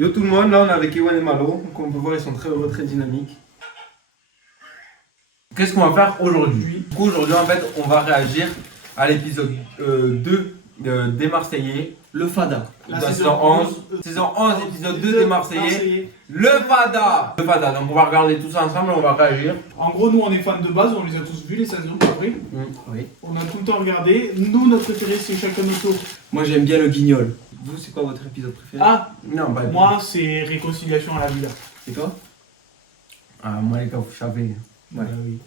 Yo tout le monde, là on est avec Ewan et Malo, comme on peut voir ils sont très heureux, très dynamiques. Qu'est-ce qu'on va faire aujourd'hui? Du coup aujourd'hui en fait on va réagir à l'épisode 2 des Marseillais, le Fada. La saison 11, saison 11, épisode 2 des Marseillais, le Fada. Le Fada, donc on va regarder tout ça ensemble et on va réagir. En gros nous on est fans de base, on les a tous vus les saisons, pas vrai? Oui. On a tout le temps regardé, nous notre préféré c'est chacun notre tour. Moi j'aime bien le guignol. Vous c'est quoi votre épisode préféré? Ah non, bah, moi c'est Réconciliation à la villa. Et toi? Ah moi les gars vous savez. Ouais, oui.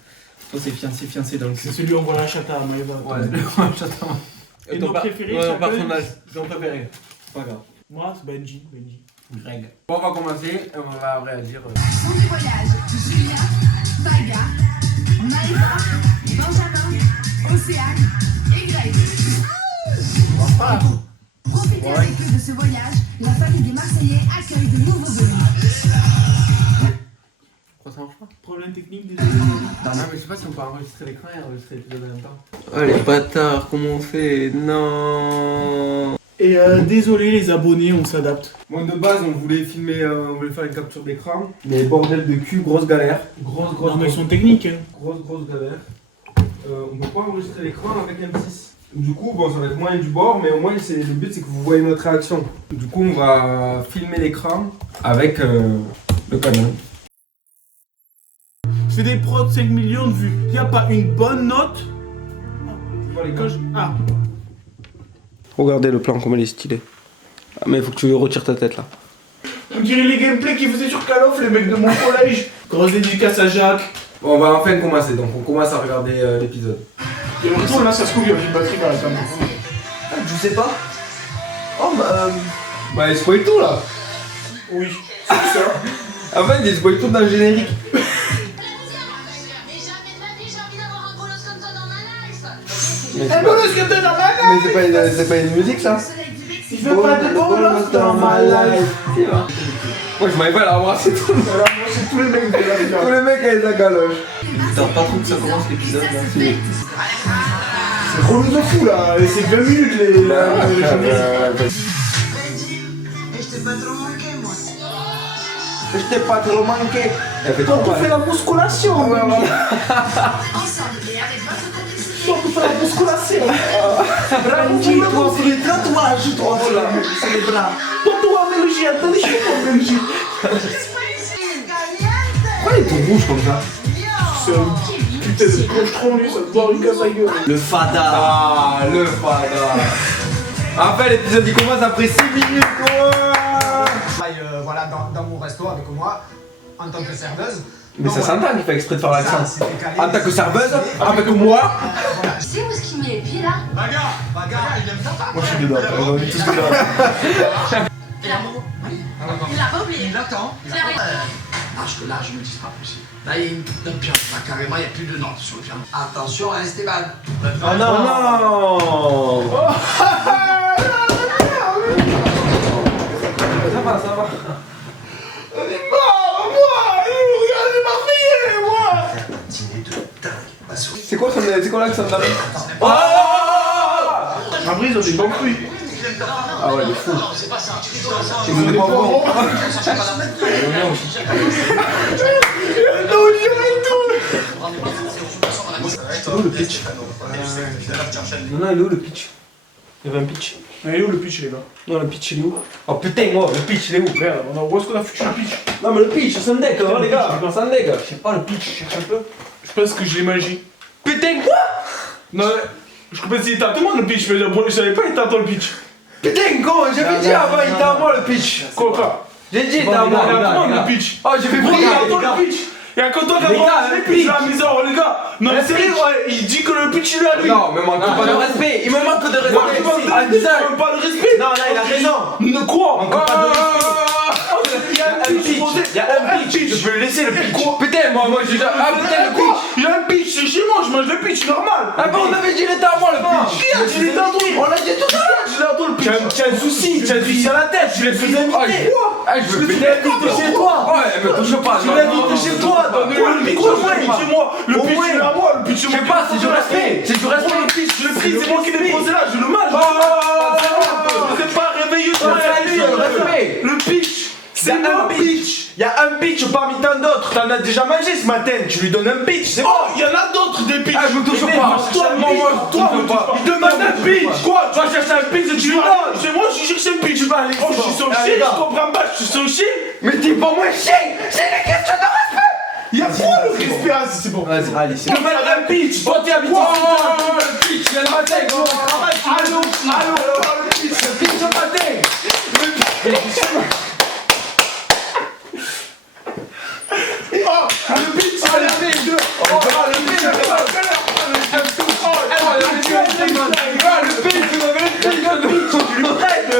Toi c'est fiancé donc C'est celui où on voit la chata à Maëva. Ouais, chata. Et nos préférés, ton personnage, ton préféré. Pas grave. Moi c'est Benji. Greg. Bon, on va commencer et on va réagir. Son des voyages, Julia, Saga, Maëva, Benjamin, Océane et Greg. Profitez avec eux de ce voyage, la famille des Marseillais accueille de nouveaux venus. Pourquoi ça marche pas? Problème technique désolé. Non mais je sais pas si on peut enregistrer l'écran et enregistrer l'épisode en même temps. Oh les bâtards, comment on fait? Non. Et désolé les abonnés, on s'adapte. Bon de base on voulait filmer, on voulait faire une capture d'écran. Mais bordel de cul, grosse galère. Non mais ils sont techniques hein. Grosse galère. On peut pas enregistrer l'écran avec M6. Du coup bon ça va être moyen du bord mais au moins le but c'est que vous voyez notre réaction. Du coup on va filmer l'écran avec le Canon. C'est des prods 5 millions de vues. Y a pas une bonne note. Ah. Regardez le plan comme il est stylé. Ah, mais il faut que tu retires ta tête là. On dirait les gameplays qu'ils faisaient sur Call of, les mecs de mon collège. Grosse dédicace à Jacques. Bon on va enfin commencer donc on commence à regarder l'épisode. Et le retour là ça se coupe, il y a une batterie dans la table. Je sais pas. Oh Bah il spoil tout là. Oui, c'est ça. En fait il spoil tout dans le générique. Mais c'est pas une musique ça. Il veut pas de bolos dans ma life. Moi je m'avais pas à l'embrasser tout le monde. Alors moi c'est tous les mecs de la villa. Tous les mecs avec la galoche. Putain, pas trop que ça commence l'épisode là. C'est relou de fou là, c'est 20 minutes les génériques. Je t'ai pas trop manqué. Elle fait On trop peut faire mal. la musculation. Ensemble et avec votre complicité. On peut faire la musculation. Benji, toi, c'est les tatouages, toi, là. C'est les bras. Pourquoi Belgique? Attendez, je suis pas Belgique. Pourquoi il est tout rouge comme ça? C'est un putain de clochtron lui, ça te voit une casse à gueule. Le fada. Ah le Fada. Après l'épisode il commence après 6 minutes quoi. Voilà, dans mon resto avec moi, en tant que serveuse. Mais ça s'entend qu'il fait exprès de faire l'accent. c'était calé. En tant que serveuse, avec moi. Voilà. Tu sais où est-ce qu'il met les pieds là? Bagarre, il aime ça. Moi je suis dedans, on est tous dedans. Il l'a pas oublié. Il l'attend. Parce que là, je me dis, c'est pas possible. Là, il y a une pièce. Là, carrément, il n'y a plus de notes sur le piano. Attention à Esteban. Oh non. Ça va. Dîner de dingue. C'est quoi l'accent là? Oh Après ils ont des bons fruits. Ah ouais, il est fou. C'est pas ça. Ils ont des poivrons. Où le pitch? Non, il est où le pitch? Il y avait un pitch. Mais il est où le pitch les gars? Non, le pitch il est où? Oh putain, oh, le pitch il est où? Regarde, où est-ce qu'on a foutu le pitch? Non, mais le pitch, c'est un deck, hein, les gars. C'est un deck. Je sais pas, le pitch, je cherche un peu. Je pense que je l'ai mangé. Putain, quoi? Non, je pensais qu'il était à tout le monde le pitch, mais je savais pas qu'il était à toi le pitch. Putain, con, j'avais dit avant, il était à moi le pitch. Quoi? J'ai dit, il était Il à est moi. à tout le monde le pitch. Oh, j'ai fait Il est briller, à les toi gars. le pitch. Il y a que toi qui Les gars, as le le pitch pitch. à la maison, les gars. Non, Le mais sérieux, pitch. ouais, il dit que le pitch il est à lui. Non, mais manque pas de respect. Il me manque de Moi, respect. tu manques de Ah, respect, bizarre. tu manques pas de respect. Non, là, il a raison. Ne quoi? Manque pas de respect. Il y a un pitch. Il y a un pitch. Je peux laisser le pitch. Quoi? Putain, moi, j'ai déjà. Ah, putain, le pitch. Il y a un pitch, c'est chez moi, je mange le pitch, normal. Ah, bon, on avait dit, il était à moi le pitch. Qui a dit les dents? On l'a dit tout à l'heure, je l'ai à toi le pitch. Tu as un souci à la tête, je l'ai fait inviter. Ah, je veux Tu péter. l'as invité chez toi. Ouais, mais touche pas. Tu l'as invité chez toi, donne-lui le micro, chez moi. Le pitch il est à moi, le pitch Je sais pas, c'est du respect. C'est du respect. Le pitch, le prix, c'est moi qui l'ai posé là, je le mange. Je sais pas réveillé sur la Le respect. Le pitch. C'est un pitch. Il y a un pitch parmi tant d'autres. T'en as déjà mangé ce matin. Tu lui donnes un pitch. C'est bon. Il y en a d'autres des pitchs. Ah, je me touche pas. Toi, il demande un pitch. Quoi? Tu vas chercher un pitch et tu lui donnes. C'est moi, je cherche un pitch. Tu vas aller. Oh, je suis son chien, je comprends pas, je suis son chien. Mais t'es pas moins chien. C'est une question de respect. Il y a quoi le respect? C'est bon. Vas-y, allez, c'est Demande un pitch. Toi, t'es habitué. le pitch, il y a le matin, gros. Allô, le pitch. Le pitch au matin. Le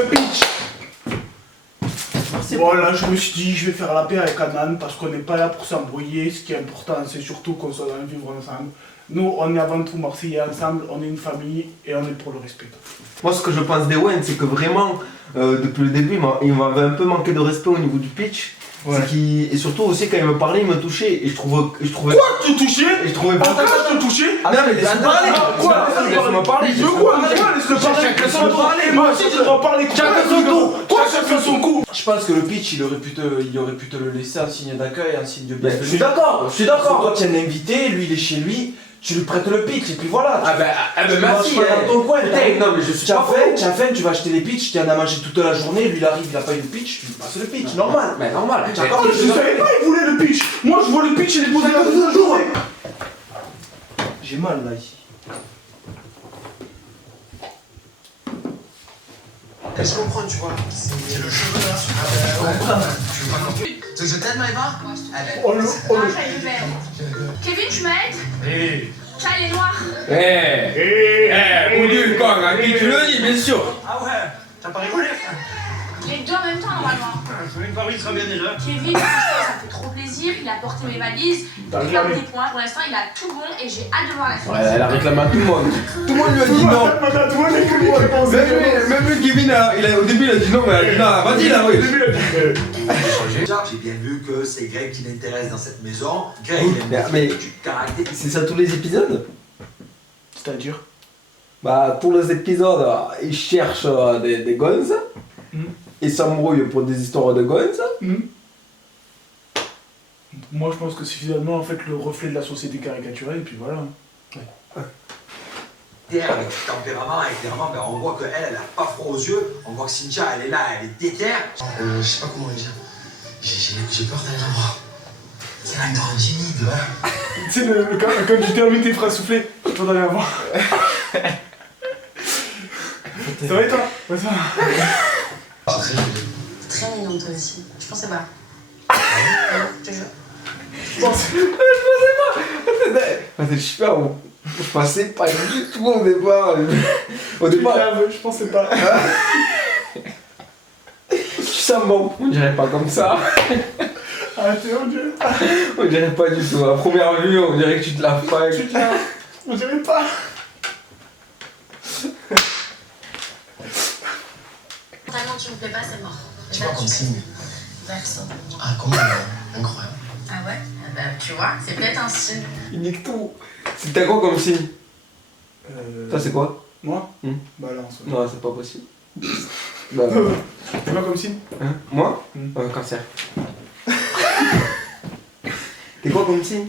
pitch, c'est la Voilà, je me suis dit, je vais faire la paix avec Anan parce qu'on n'est pas là pour s'embrouiller. Ce qui est important, c'est surtout qu'on soit dans le vivre ensemble. Nous, on est avant tout Marseillais ensemble, on est une famille et on est pour le respect. Moi, ce que je pense d'Ewen, c'est que vraiment, depuis le début, il m'avait un peu manqué de respect au niveau du pitch. Ouais. Et surtout aussi, quand il me parlait, il me touchait. Et je trouvais. Quoi, tu touchais? Et je trouvais Pourquoi tu touchais? Ah non, mais laisse-moi parler. Quoi? Laisse-moi parler. Tu veux quoi? Laisse-le parler. Chacun son tour. Moi aussi, je dois parler. Chacun son tour. Quoi, chacun son coup? Je pense que le pitch, il aurait pu te le laisser en signe d'accueil, en signe de Je bienvenue. suis d'accord, je suis Toi, d'accord. tu es un invité, lui, il est chez lui. Tu lui prêtes le pitch et puis voilà. Ah ben merci. Tu vas dans ton coin. Non, mais je suis pas fou. Tu as faim, tu vas acheter les pitchs, tu en as mangé toute la journée, lui il arrive, il a pas eu de pitch, tu lui passes le pitch, normal. Mais normal. D'accord, Je savais pas, il voulait le pitch. Moi, je vois le pitch, il est posé là toute la journée. J'ai mal là ici. Je comprends, tu vois. C'est le cheveu là. Ah ben ouais. Tu veux pas non plus. Tu veux que je t'aide, Maëva? Oh le. Kevin, tu m'aides? Hé. Tiens, les noirs. Mon Dieu, quoi, à qui tu le dis, bien sûr. Ah ouais. T'as pas rigolé? Les deux en même temps, normalement. Je veux une Paris sera bien déjà. Kevin, franchement, ça me fait trop plaisir. Il a porté mes valises. Il a des points. Pour l'instant, il a tout bon et j'ai hâte de voir la suite. Ouais, elle a réclamé à tout le monde. Tout le monde lui a dit non. Madame, toi, les que moi, Même lui, Kevin, au début, il a dit non, mais elle a dit non, vas-y là, oui. J'ai bien vu que c'est Greg qui l'intéresse dans cette maison. Greg, il aime Mais du caractère. c'est ça tous les épisodes? C'est-à-dire? Bah, tous les épisodes, ils cherchent des gonzes. Ils s'embrouillent pour des histoires de gonzes. Moi, je pense que c'est finalement en fait le reflet de la société caricaturée, et puis voilà. Avec du tempérament, et clairement, ben, on voit qu'elle, elle a pas froid aux yeux. On voit que Cynthia, elle est là, elle est déterre. Je sais pas comment dire. J'ai peur d'aller la voir. C'est un grand timide, ouais. Tu sais, quand tu termines tes phrases soufflées, je peux d'aller la voir. Ça va et toi? Ouais, ça va. Très mignon, toi aussi. Je pensais pas. Je te jure. C'est super bon. Je pensais pas du tout au départ. Au départ, Je pensais pas. je sens bon. On dirait pas comme ça. Ah, t'es mon Dieu. On dirait pas du tout. À première vue, on dirait que tu te laves pas. Tu te laves. On dirait pas. Vraiment, tu me plais pas, c'est mort. Tu vois comme signe. Verso. Ah, comment incroyable. Ah ouais? Bah, tu vois, c'est peut-être un signe. Il nique tout. C'était quoi comme signe? Ça, c'est quoi? Moi? Balance. Non, c'est pas possible. Bah, C'est quoi comme signe? hein? Moi? Cancer. T'es quoi comme signe?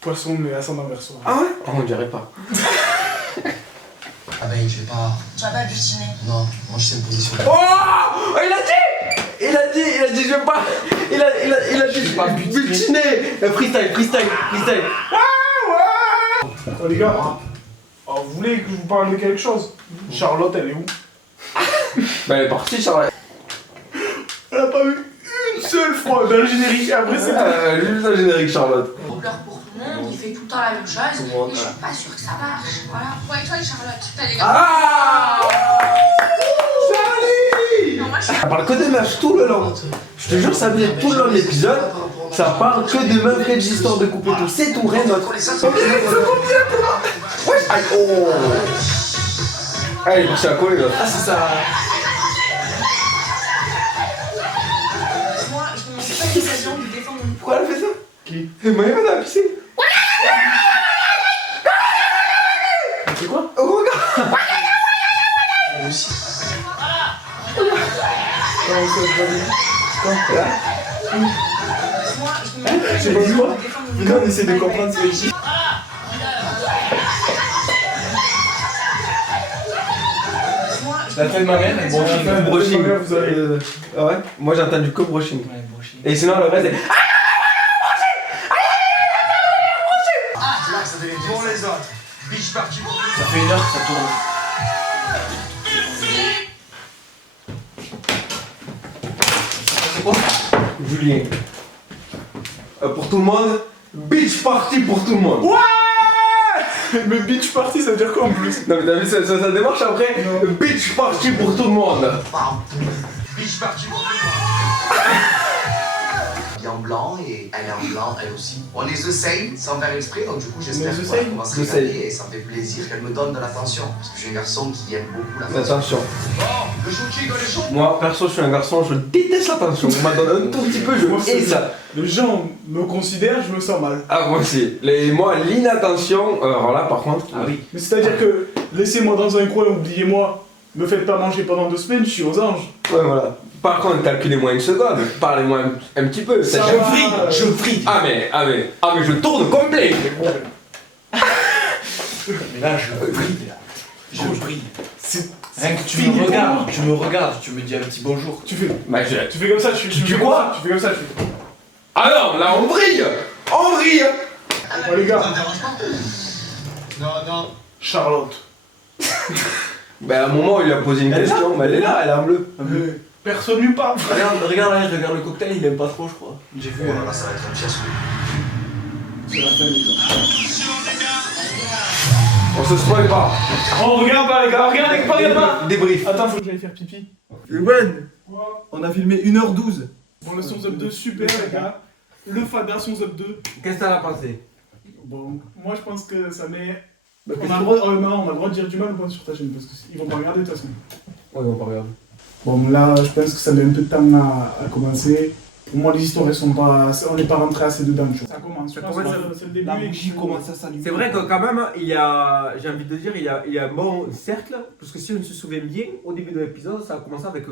Poisson, mais ascendant verso. Ah ouais? Oh, on dirait pas. Ah ben, je vais pas. Tu vas pas butiner. Non, moi je sais me position. Oh! Il a dit! Il a dit, je veux pas. Il a dit, pas butiner. Freestyle. Oh les gars, vous voulez que je vous parle de quelque chose? Charlotte, elle est où? Bah, elle est partie, Charlotte. Elle a pas vu une seule fois dans le générique, après c'est Juste un générique, Charlotte. Il pleure pour tout le monde, il fait tout le temps la même chose. Et je suis pas sûre que ça marche. Voilà. Ouais, toi et Charlotte, t'as les gars. Ah! Non, moi je suis. Ça parle que de meufs tout le long. Je te jure, ça vient tout le long de l'épisode. Ça parle que de meufs, que d'histoires de couple et tout. C'est tout, rien d'autre. Ouais, aïe, oh! Allez, je suis à coller là. Ah, c'est ça. Moi, je ne sais pas l'occasion de défendre mon Pourquoi elle fait ça? Qui? C'est Maëva dans la piscine. C'est quoi? Oh, regarde! Non, c'est pas J'ai pas dit quoi. Mais non, on essaie de comprendre ce que je dis. La fête de ma mère, bon, j'ai fait Brushing. Vous avez... Ah ouais. Moi j'ai entendu que brushing. Ouais, brushing. Et sinon le reste est. C'est là que ça devient pour les autres. Beach party. Ça fait 1 heure que ça tourne. C'est quoi? Julien. Pour tout le monde, beach party pour tout le monde. Ouais. Mais beach party, ça veut dire quoi en plus? Non mais t'as vu ça démarche après. Beach party pour tout le monde. Beach party pour tout le monde. Elle est en blanc et elle est en blanc elle aussi. On les essaye sans faire exprès, donc du coup j'espère qu'on va se régaler et ça me fait plaisir qu'elle me donne de l'attention. Parce que je suis un garçon qui aime beaucoup l'attention. Attention. Bon, le shooting, on est chaud. Moi perso je suis un garçon, je déteste l'attention. On m'a donné un tout petit peu, je hais ça. Les gens me considèrent, je me sens mal. Ah moi aussi. Moi l'inattention, alors là par contre. Ah oui. Mais c'est-à-dire que laissez-moi dans un coin, oubliez-moi, me faites pas manger pendant 2 semaines, je suis aux anges. Ouais voilà. Par contre, calculez-moi 1 seconde, parlez-moi un petit peu. Ça je va, vrille, je vrille. Ah mais je tourne complet. Mais là, je brille. Là. Je brille. C'est Rien que tu fini me pour regardes, moi. tu me dis un petit bonjour. Tu fais, Bah, tu fais comme ça, tu fais quoi comme ça, tu fais comme ça, tu fais. Ah non, là on brille. On brille. Oh les gars, Ça te dérange pas? Non, non. Charlotte. Bah à un moment il lui a posé une question, mais elle est là, elle est en bleu. Personne lui parle. Regarde le cocktail, il aime pas trop, je crois. J'ai vu. Oh là là, ça va être un chasse. C'est la fin les gars. On se spoil pas. Oh regarde pas les gars, regarde pas. Débrief. Attends, faut que j'aille faire pipi. Ruben, on a filmé 1h12. Bon, le Sons Up 2, super les gars. Le Fada Sons Up 2. Qu'est-ce que t'en as pensé? Bon, moi je pense que ça met. On a le droit, non, on a le droit de dire du mal ou pas sur ta chaîne parce qu'ils vont pas regarder de toute façon. Ouais, on va pas regarder. Bon, là, je pense que ça met un peu de temps à commencer. Pour moi, les histoires, elles sont pas. On n'est pas rentré assez dedans, tu vois. Ça commence, je pense que c'est le début. La et bougie qu'il faut- commence à s'allumer. C'est vrai que quand même, il y a, j'ai envie de dire, il y a un bon cercle, parce que si on se souvient bien, au début de l'épisode, ça a commencé avec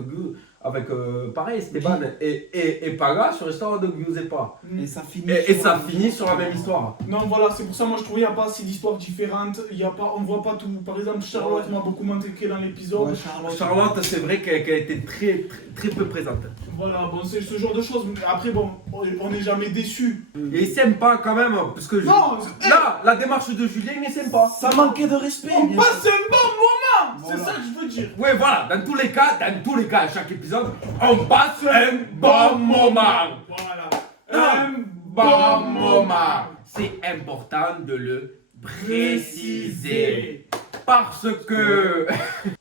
pareil, Esteban et Paga sur l'histoire de Giuseppe. Et ça finit. Et ça finit sur la même histoire. Non, voilà, c'est pour ça, moi je trouve qu'il n'y a pas assez d'histoires différentes. Il y a pas, on voit pas tout. Par exemple, Charlotte m'a beaucoup manqué dans l'épisode. Ouais, Charlotte, c'est vrai qu'elle était très peu présente. Voilà, bon, c'est ce genre de choses. Mais après, bon, on n'est jamais déçu. Et sympa quand même, parce que Non, là, la démarche de Julien est sympa. Ça manquait de respect. on bien passe un bon moment. Voilà. C'est ça que je veux dire. Ouais, voilà, dans tous les cas, à chaque épisode, on passe un bon moment. Voilà. Un bon moment. C'est important de le préciser. Parce que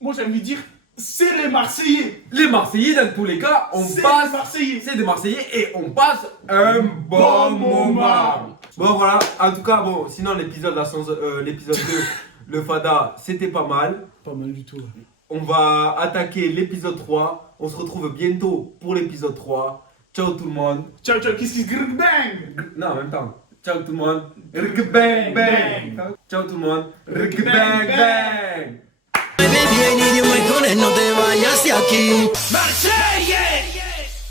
Moi j'ai envie de dire, c'est les Marseillais. les Marseillais, dans tous les cas, on C'est passe. les Marseillais. C'est des Marseillais et on passe un bon moment. Bon, voilà, en tout cas, bon, sinon l'épisode 2, le Fada, c'était pas mal. Pas mal du tout. On va attaquer l'épisode 3. On se retrouve bientôt pour l'épisode 3. Ciao tout le monde. Ciao, ciao, qu'est-ce qui se grille bang. Non, en même temps. Ciao tout le monde. Bang bang. Ciao tout le monde. Bang bang. Bebe, vieni, Dios me no te vayas de aquí. Marsella.